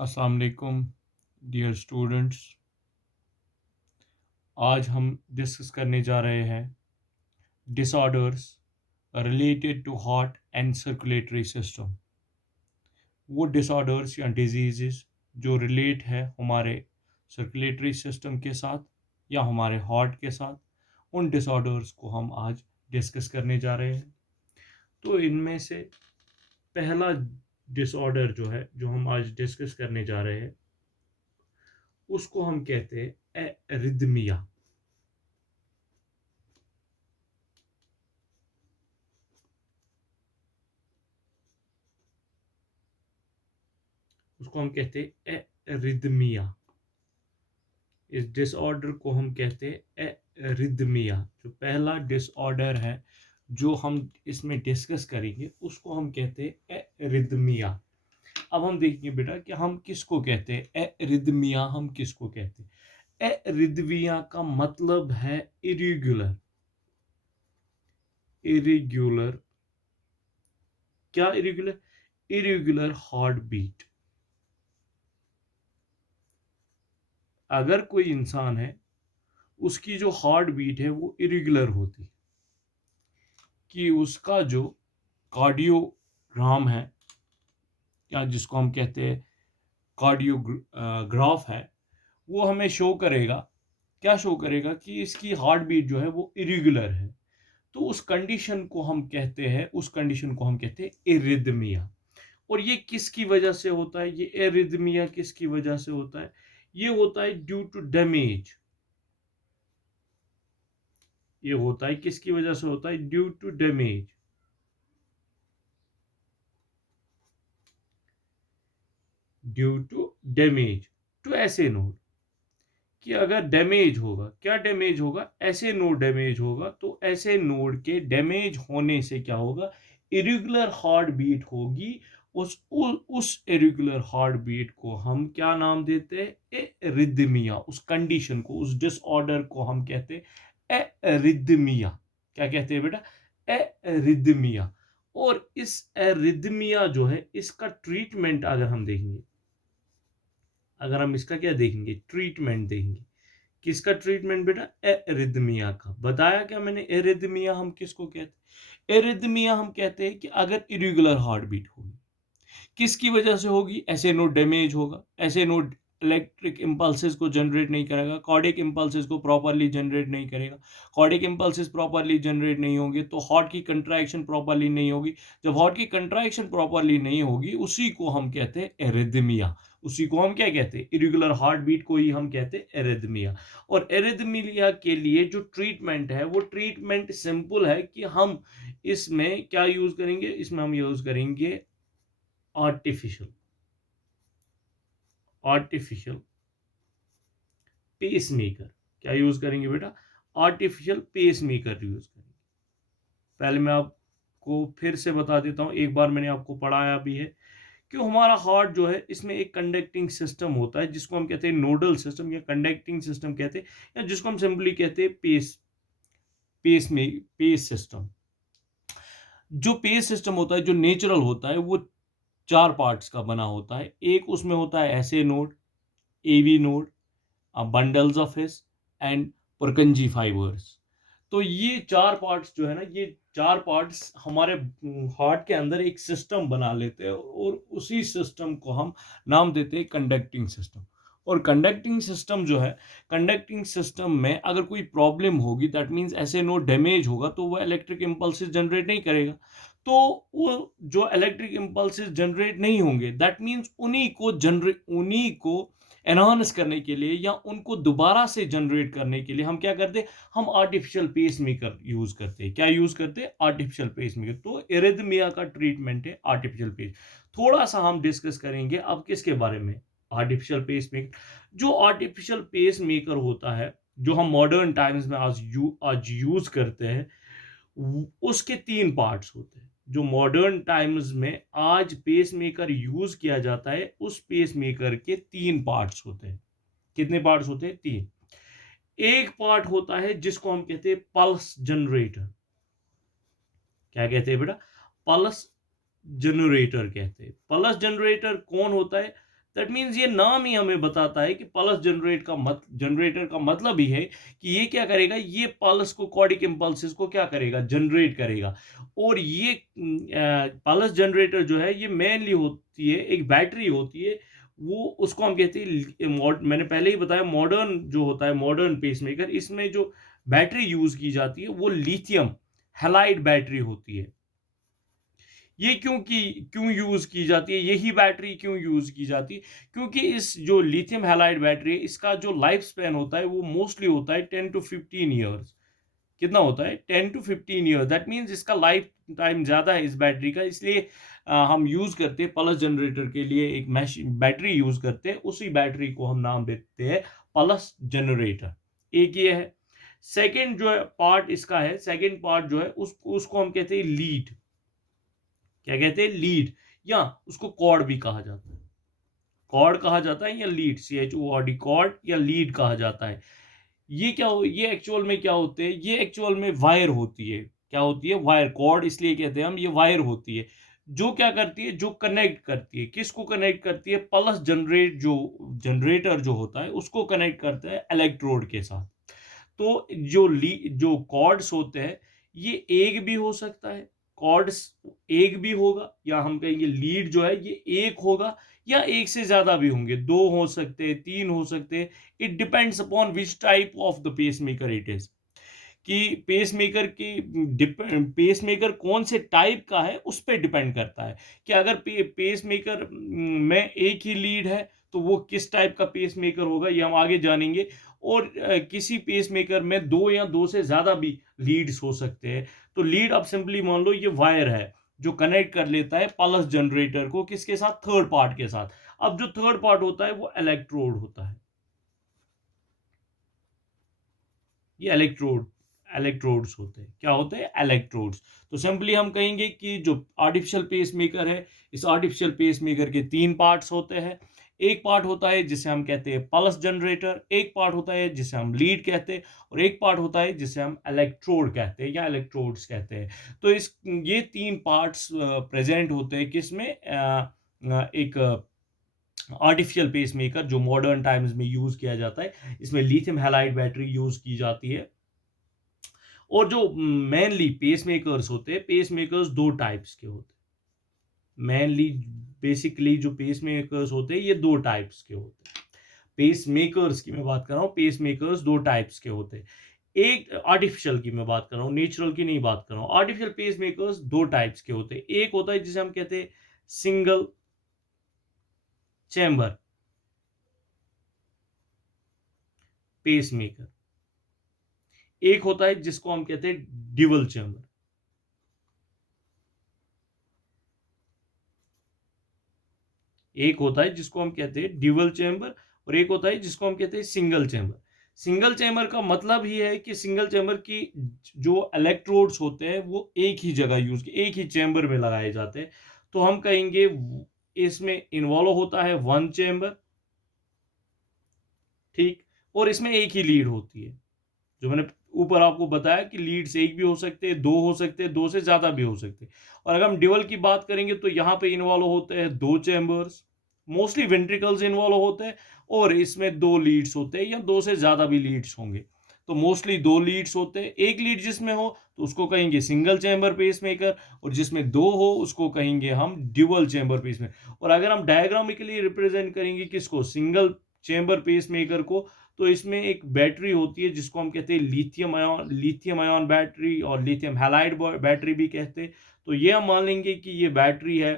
अस्सलाम वालेकुम dear students. आज हम डिस्कस करने जा रहे हैं disorders related to heart and circulatory system. वो डिसऑर्डर्स या डिजीज़ जो रिलेट है हमारे सर्कुलेटरी सिस्टम के साथ या हमारे हार्ट के साथ, उन डिसऑर्डर्स को हम आज डिस्कस करने जा रहे हैं। तो इनमें से पहला डिसऑर्डर जो है, जो हम आज डिस्कस करने जा रहे हैं, उसको हम कहते हैं एरिथमिया। उसको हम कहते हैं एरिथमिया। इस डिसऑर्डर को हम कहते हैं एरिथमिया। जो पहला डिसऑर्डर है जो हम इसमें डिस्कस करेंगे, उसको हम कहते हैं एरिथमिया। अब हम देखेंगे बेटा कि हम किसको कहते हैं एरिथमिया, हम किसको कहते हैं। एरिथमिया का मतलब है इरेगुलर। इरेगुलर क्या? Irregular, irregular heart beat. अगर कोई इंसान है, उसकी जो हार्ट बीट है वो इरेगुलर होती है, कि उसका जो कार्डियोग्राम है या जिसको हम कहते हैं कार्डियोग्राफ है, वो हमें शो करेगा, क्या शो करेगा कि इसकी हार्ट बीट जो है वो इरेगुलर है। तो उस कंडीशन को हम कहते हैं, उस कंडीशन को हम कहते हैं एरिथमिया। और ये किसकी वजह से होता है? ये एरिथमिया किसकी वजह से होता है? ये होता है ड्यू टू डैमेज। ये होता है किसकी वजह से होता है? Due to damage. Due to damage to SA node, कि अगर डैमेज होगा, क्या डैमेज होगा? ऐसे नोड डैमेज होगा। तो ऐसे नोड के डैमेज होने से क्या होगा? इरेगुलर हार्ट बीट होगी। उस इरेगुलर हार्ट बीट को हम क्या नाम देते हैं? एरिथमिया। उस कंडीशन को, उस डिसऑर्डर को हम कहते हैं एरिथमिया। क्या कहते हैं बेटा? एरिथमिया। और इस एरिथमिया जो है, इसका ट्रीटमेंट अगर हम देखेंगे, अगर हम इसका क्या देखेंगे? ट्रीटमेंट देखेंगे। किसका ट्रीटमेंट बेटा? एरिथमिया का। बताया क्या मैंने? एरिथमिया हम किसको कहते हैं? एरिथमिया हम कहते हैं कि अगर इरेगुलर हार्ट बीट होगी, किसकी वजह से होगी? ऐसे नोड डैमेज होगा। ऐसे नोड इलेक्ट्रिक इंपल्सेस को जनरेट नहीं करेगा, कार्डियक इंपल्सेस को प्रॉपर्ली जनरेट नहीं करेगा। कार्डियक इंपल्सेस प्रॉपर्ली जनरेट नहीं होंगे तो हार्ट की कंट्रैक्शन प्रॉपर्ली नहीं होगी। जब हार्ट की कंट्रैक्शन प्रॉपर्ली नहीं होगी, उसी को हम कहते हैं एरिथमिया। उसी को हम क्या कहते हैं? इरेगुलर हार्ट बीट को ही हम कहते हैं एरिथमिया। और एरिथमिया के लिए जो ट्रीटमेंट है, वो ट्रीटमेंट सिंपल है कि हम इसमें क्या यूज करेंगे? इसमें हम यूज करेंगे आर्टिफिशियल आर्टिफिशियल पेस मेकर। क्या यूज करेंगे बेटा? आर्टिफिशियल पेस मेकर यूज करेंगे। पहले मैं आपको फिर से बता देता हूं, एक बार मैंने आपको पढ़ाया भी है कि हमारा हार्ट जो है, इसमें एक कंडक्टिंग सिस्टम होता है जिसको हम कहते हैं नोडल सिस्टम या कंडक्टिंग सिस्टम कहते हैं, या जिसको हम सिंपली कहते हैं पेस सिस्टम। जो पेस सिस्टम होता है, जो नेचुरल होता है, वो चार पार्ट्स का बना होता है। एक उसमें होता है SA node, AV node, bundles of His and Purkinje fibres. तो ये चार पार्ट्स जो है ना, ये चार पार्ट्स हमारे हार्ट के अंदर एक सिस्टम बना लेते हैं, और उसी सिस्टम को हम नाम देते हैं कंडक्टिंग सिस्टम। और कंडक्टिंग सिस्टम जो है, कंडक्टिंग सिस्टम में अगर कोई प्रॉब्लम होगी, दैट मीन्स ऐसे नो डैमेज होगा, तो वो इलेक्ट्रिक इंपल्सेस जनरेट नहीं करेगा। तो वो जो इलेक्ट्रिक इंपल्सेस जनरेट नहीं होंगे, दैट मीन्स उन्हीं को एनहांस करने के लिए या उनको दोबारा से जनरेट करने के लिए हम क्या करते हैं? हम आर्टिफिशियल पेस मेकर यूज करते हैं। क्या यूज करते हैं? Artificial pacemaker. तो एरिथमिया का ट्रीटमेंट है आर्टिफिशियल पेस। थोड़ा सा हम डिस्कस करेंगे अब किसके बारे में? Artificial pacemaker. जो आर्टिफिशियल पेस मेकर होता है, जो हम मॉडर्न टाइम्स में आज यूज करते हैं, उसके तीन पार्ट्स होते हैं। जो मॉडर्न टाइम्स में आज पेस मेकर यूज किया जाता है, उस पेस मेकर के तीन पार्ट्स होते हैं। कितने पार्ट्स होते हैं? तीन। एक पार्ट होता है जिसको हम कहते हैं पल्स जनरेटर। क्या कहते हैं बेटा? पल्स जनरेटर कहते हैं। पल्स जनरेटर कौन होता है? दैट मीन्स ये नाम ही हमें बताता है कि पल्स जनरेटर का मतलब ही है कि ये क्या करेगा, ये पल्स को, कॉर्डिक इम्पल्सेस को क्या करेगा, जनरेट करेगा। और ये पल्स जनरेटर जो है ये मेनली होती है, एक बैटरी होती है, वो उसको हम कहते हैं, मैंने पहले ही बताया मॉडर्न जो होता है, मॉडर्न पेसमेकर, इसमें जो बैटरी यूज की जाती है वो लिथियम हैलाइड बैटरी होती है। ये क्यों यूज की जाती है, यही बैटरी क्यों यूज की जाती है, क्योंकि इस जो लिथियम हैलाइड बैटरी है इसका जो लाइफ स्पैन होता है वो मोस्टली होता है 10 to 15 ईयर्स। कितना होता है, 10 to 15 ईयर्स। दैट मीन्स इसका लाइफ टाइम ज्यादा है इस बैटरी का, इसलिए हम यूज करते हैं पल्स जनरेटर के लिए एक बैटरी यूज करते हैं, उसी बैटरी को हम नाम देते हैं पल्स जनरेटर। एक ये है। सेकेंड जो है पार्ट इसका है, सेकेंड पार्ट जो है उसको हम कहते हैं लीड। क्या कहते हैं, लीड, या उसको कॉर्ड भी कहा जाता है। कॉर्ड कहा जाता है या लीड, CHORD, कॉर्ड या लीड कहा जाता है। ये एक्चुअल में क्या होते हैं, ये एक्चुअल में वायर होती है। क्या होती है, वायर। कॉर्ड इसलिए कहते हैं हम, ये वायर होती है जो क्या करती है, जो कनेक्ट करती है, किसको कनेक्ट करती है, पल्स जनरेटर जो होता है उसको कनेक्ट करता है इलेक्ट्रोड के साथ। तो जो कॉर्ड्स होते हैं ये एक भी हो सकता है, कॉर्ड्स एक भी होगा, या हम कहेंगे लीड जो है ये एक होगा, या एक से ज्यादा भी होंगे, दो हो सकते हैं, तीन हो सकते हैं। It depends upon which type of the pacemaker it is, कि पेसमेकर कौन से टाइप का है उस पर डिपेंड करता है, कि अगर पेसमेकर में एक ही लीड है तो वो किस टाइप का पेसमेकर होगा, ये हम आगे जानेंगे। और किसी पेसमेकर में दो या दो से ज्यादा भी लीड्स हो सकते हैं। तो लीड अब सिंपली मान लो ये वायर है जो कनेक्ट कर लेता है पल्स जनरेटर को किसके साथ, थर्ड पार्ट के साथ। अब जो थर्ड पार्ट होता है वो इलेक्ट्रोड होता है। ये इलेक्ट्रोड्स होते हैं। क्या होते हैं, इलेक्ट्रोड्स। तो सिंपली हम कहेंगे कि जो आर्टिफिशियल पेसमेकर है, इस आर्टिफिशियल पेसमेकर के तीन पार्ट्स होते हैं। एक पार्ट होता है जिसे हम कहते हैं पल्स जनरेटर, एक पार्ट होता है जिसे हम लीड कहते हैं, और एक पार्ट होता है जिसे हम इलेक्ट्रोड कहते हैं या इलेक्ट्रोड्स कहते हैं। तो ये तीन पार्ट्स प्रेजेंट होते हैं किसमें, एक आर्टिफिशियल पेसमेकर जो मॉडर्न टाइम्स में यूज किया जाता है। इसमें लिथियम हैलाइड बैटरी यूज की जाती है। और जो मेनली पेसमेकर्स होते हैं, पेसमेकर्स दो टाइप्स के होते हैं। मेनली बेसिकली जो पेसमेकर्स होते हैं ये दो टाइप्स के होते हैं। पेसमेकर्स की मैं बात कर रहा हूँ, पेसमेकर्स दो टाइप्स के होते हैं। एक आर्टिफिशियल की मैं बात कर रहा हूँ, नेचुरल की नहीं बात कर रहा हूँ। आर्टिफिशियल पेसमेकर्स दो टाइप्स के होते हैं। एक होता है जिसे हम कहते हैं सिंगल चैम्बर पेसमेकर, एक होता है जिसको हम कहते हैं ड्यूअल चैम्बर। एक होता है जिसको हम कहते हैं ड्यूअल चैम्बर, और एक होता है जिसको हम कहते हैं सिंगल चैम्बर। सिंगल चैम्बर का मतलब ही है कि सिंगल चैम्बर की जो इलेक्ट्रोड्स होते हैं वो एक ही जगह एक ही चैम्बर में लगाए जाते हैं। तो हम कहेंगे इसमें इन्वॉल्व होता है वन चैम्बर, ठीक, और इसमें एक ही लीड होती है। जो मैंने ऊपर आपको बताया कि लीड्स एक भी हो सकते हैं, दो हो सकते हैं, दो से ज्यादा भी हो सकते हैं। और अगर हम ड्यूअल की बात करेंगे तो यहाँ पे इन्वॉल्व होते हैं दो चैम्बर्स, मोस्टली वेंट्रिकल्स इन्वॉल्व होते हैं, और इसमें दो लीड्स होते हैं या दो से ज्यादा भी लीड्स होंगे। तो मोस्टली दो लीड्स होते हैं। एक लीड जिसमें हो तो उसको कहेंगे सिंगल चैम्बर पेसमेकर, और जिसमें दो हो उसको कहेंगे हम ड्यूअल चैम्बर पेसमेकर। और अगर हम डायग्रामिकली रिप्रेजेंट करेंगे किसको, सिंगल चैम्बर पेसमेकर को, तो इसमें एक बैटरी होती है जिसको हम कहते हैं लिथियम आयन बैटरी, और लिथियम हैलाइड बैटरी भी कहते हैं। तो ये हम मान लेंगे कि ये बैटरी है,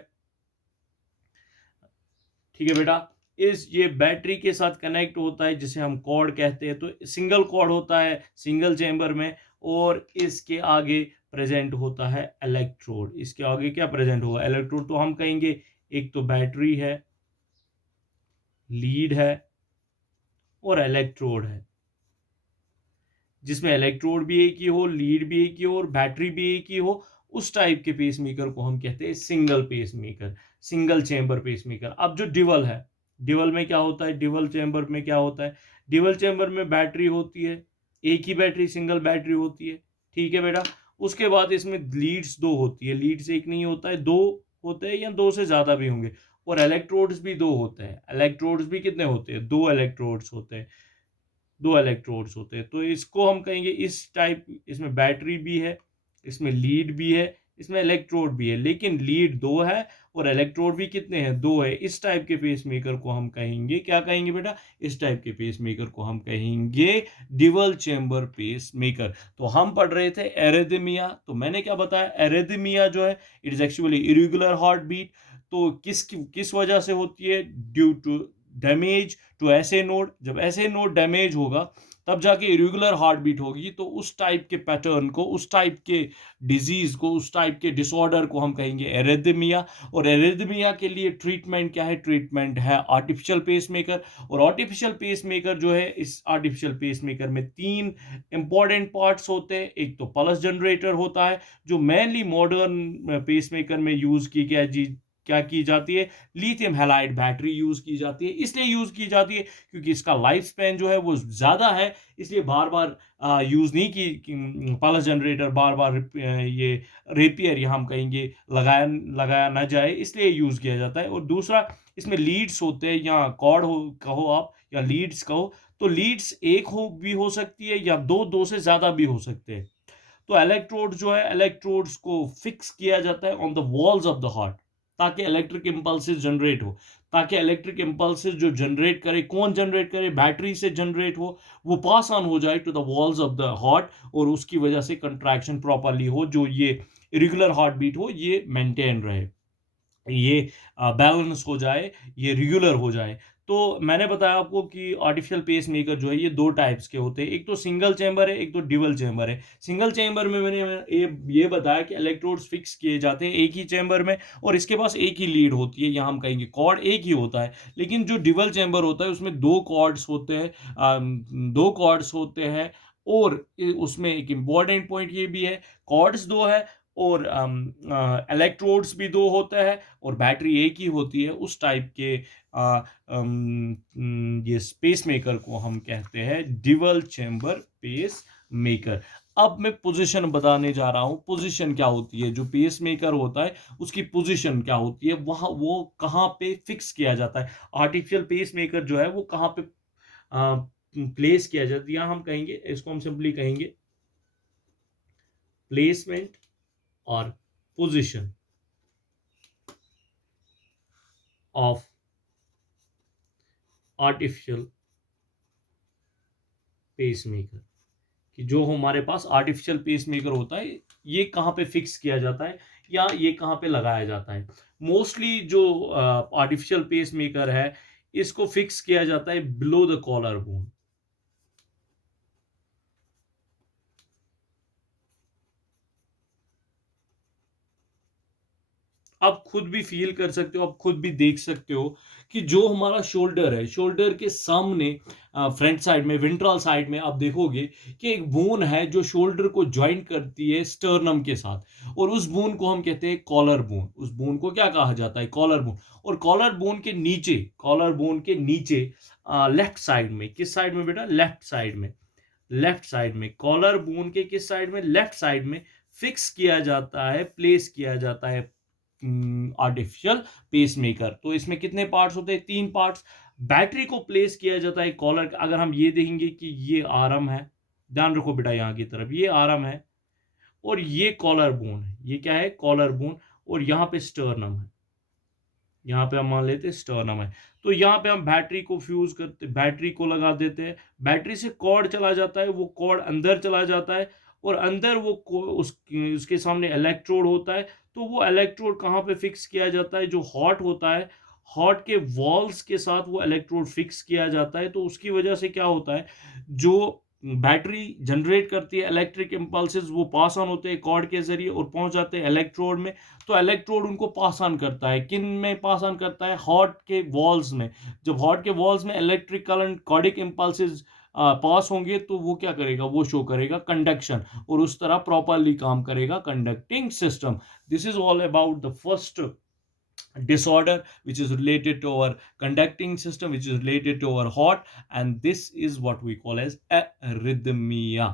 ठीक है बेटा। ये बैटरी के साथ कनेक्ट होता है जिसे हम कॉर्ड कहते हैं। तो सिंगल कॉर्ड होता है सिंगल चैम्बर में, और इसके आगे प्रेजेंट होता है इलेक्ट्रोड। इसके आगे क्या प्रेजेंट होगा, इलेक्ट्रोड। तो हम कहेंगे एक तो बैटरी है, लीड है, और इलेक्ट्रोड है। जिसमें इलेक्ट्रोड भी एक ही हो, लीड भी एक ही हो, और बैटरी भी एक ही हो, उस टाइप के पेसमेकर को हम कहते हैं single pacemaker, single chamber pacemaker. अब जो ड्यूअल है, ड्यूअल में क्या होता है, ड्यूअल चैम्बर में क्या होता है, ड्यूअल चैम्बर में बैटरी होती है, एक ही बैटरी, सिंगल बैटरी होती है, ठीक है बेटा। उसके बाद इसमें लीड्स दो होती है, लीड्स एक नहीं होता है, दो होते हैं या दो से ज्यादा भी होंगे। और इलेक्ट्रोड्स भी दो होते हैं। इलेक्ट्रोड्स भी कितने होते हैं? दो इलेक्ट्रोड्स होते हैं, दो इलेक्ट्रोड्स होते हैं। तो इसको हम कहेंगे इस टाइप, इसमें बैटरी भी है, इसमें लीड भी है, इसमें इलेक्ट्रोड भी है, लेकिन लीड दो है और इलेक्ट्रोड भी कितने हैं? दो है। इस टाइप के पेस मेकर को हम कहेंगे, क्या कहेंगे बेटा? इस टाइप के पेस मेकर को हम कहेंगे ड्यूल चेंबर पेस मेकर। तो हम पढ़ रहे थे एरिथमिया, तो मैंने क्या बताया? एरिथमिया जो है it is actually irregular heart beat. तो किस वजह से होती है? Due to damage to SA node. जब ऐसे नोड डैमेज होगा तब जाके इरेगुलर हार्ट बीट होगी। तो उस टाइप के पैटर्न को, उस टाइप के डिजीज को, उस टाइप के डिसऑर्डर को हम कहेंगे एरिथमिया। और एरिथमिया के लिए ट्रीटमेंट क्या है? ट्रीटमेंट है आर्टिफिशियल पेसमेकर। और आर्टिफिशियल पेसमेकर जो है, इस आर्टिफिशियल पेसमेकर में तीन इंपॉर्टेंट पार्ट्स होते हैं। एक तो पल्स जनरेटर होता है, जो मेनली मॉडर्न पेसमेकर में यूज की गया जी क्या की जाती है? लिथियम हैलाइड बैटरी यूज की जाती है। इसलिए यूज की जाती है क्योंकि इसका लाइफ स्पैन जो है वो ज्यादा है, इसलिए बार बार यूज नहीं की पल्स जनरेटर बार बार ये रिपेयर, या हम कहेंगे लगाया लगाया ना जाए, इसलिए यूज किया जाता है। और दूसरा, इसमें लीड्स होते हैं, या कॉर्ड हो कहो आप, या लीड्स कहो। तो लीड्स एक हो भी हो सकती है, या दो दो से ज्यादा भी हो सकते हैं। तो इलेक्ट्रोड जो है, इलेक्ट्रोड्स को फिक्स किया जाता है on the walls of the heart, ताकि इलेक्ट्रिक इंपल्सेस जनरेट हो। ताकि इलेक्ट्रिक इंपल्सेस जो जनरेट करे, कौन जनरेट करे? बैटरी से जनरेट हो, वो पास ऑन हो जाए to the walls of the heart, और उसकी वजह से कंट्रैक्शन प्रॉपरली हो, जो ये इरेगुलर हार्ट बीट हो ये मेंटेन रहे, ये बैलेंस हो जाए, ये रेगुलर हो जाए। तो मैंने बताया आपको कि आर्टिफिशियल पेस मेकर जो है ये दो टाइप्स के होते हैं। एक तो सिंगल चैम्बर है, एक तो ड्यूल चैम्बर है। सिंगल चैम्बर में मैंने ये बताया कि इलेक्ट्रोड्स फिक्स किए जाते हैं एक ही चैम्बर में, और इसके पास एक ही लीड होती है, या हम कहेंगे कॉर्ड एक ही होता है। लेकिन जो ड्यूल चैम्बर होता है उसमें दो कॉर्ड्स होते हैं, दो कॉर्ड्स होते हैं। और उसमें एक इम्पॉर्टेंट पॉइंट ये भी है, कॉर्ड्स दो है और इलेक्ट्रोड्स भी दो होते हैं, और बैटरी एक ही होती है। उस टाइप के ये स्पेस मेकर को हम कहते हैं ड्यूल चैम्बर पेस मेकर। अब मैं पोजीशन बताने जा रहा हूं। पोजीशन क्या होती है? जो पेस मेकर होता है उसकी पोजीशन क्या होती है, वहां वो कहां पे फिक्स किया जाता है? आर्टिफिशियल पेस मेकर जो है वो कहां पे प्लेस किया जाता है? हम कहेंगे, इसको हम सिंपली कहेंगे प्लेसमेंट और पोजीशन ऑफ आर्टिफिशियल पेसमेकर। कि जो हमारे पास आर्टिफिशियल पेसमेकर होता है ये कहाँ पे फिक्स किया जाता है, या ये कहाँ पे लगाया जाता है? मोस्टली जो आर्टिफिशियल पेसमेकर है इसको फिक्स किया जाता है बिलो द कॉलर बोन। आप खुद भी फील कर सकते हो, आप खुद भी देख सकते हो कि जो हमारा शोल्डर है, शोल्डर के सामने फ्रंट साइड में, विंट्रल साइड में आप देखोगे कि एक बोन है जो शोल्डर को ज्वाइंट करती है स्टर्नम के साथ, और उस बोन को हम कहते हैं कॉलर बोन। उस बोन को क्या कहा जाता है? Collar bone. और कॉलर बोन के नीचे, कॉलर बोन के नीचे लेफ्ट साइड में, किस साइड में बेटा? लेफ्ट साइड में। लेफ्ट साइड में कॉलर बोन के किस साइड में? लेफ्ट साइड में फिक्स किया जाता है, प्लेस किया जाता है आर्टिफिशियल पेसमेकर। तो इसमें कितने पार्ट्स होते हैं? तीन पार्ट्स। बैटरी को प्लेस किया जाता है कॉलर। अगर हम ये देखेंगे कि ये आर्म है, ध्यान रखो बेटा यहाँ की तरफ, ये आर्म है और ये कॉलर बोन है। ये क्या है? Collar bone. और यहाँ पे स्टर्नम है, यहाँ पे हम मान लेते हैं स्टर्नम है। तो यहाँ पे हम बैटरी को फ्यूज करते, बैटरी को लगा देते हैं। बैटरी से कॉर्ड चला जाता है, वो कॉर्ड अंदर चला जाता है, और अंदर वो उसके सामने इलेक्ट्रोड होता है। तो वो इलेक्ट्रोड कहाँ पे फिक्स किया जाता है? जो हॉट होता है, हॉट के वॉल्स के साथ वो इलेक्ट्रोड फिक्स किया जाता है। तो उसकी वजह से क्या होता है, जो बैटरी जनरेट करती है इलेक्ट्रिक इंपल्सेस, वो पास ऑन होते हैं कॉर्ड के जरिए और पहुंच जाते हैं इलेक्ट्रोड में। तो इलेक्ट्रोड उनको पास ऑन करता है, किन में पास ऑन करता है? हॉट के वॉल्स में। जब हॉट के वॉल्स में इलेक्ट्रिक करंट, कार्डिक इंपल्सेस पास होंगे तो वो क्या करेगा? वो शो करेगा कंडक्शन, और उस तरह प्रॉपरली काम करेगा conducting system. This is all about the first disorder which is related to our conducting system, which is related to our heart, and this is what we call as arrhythmia.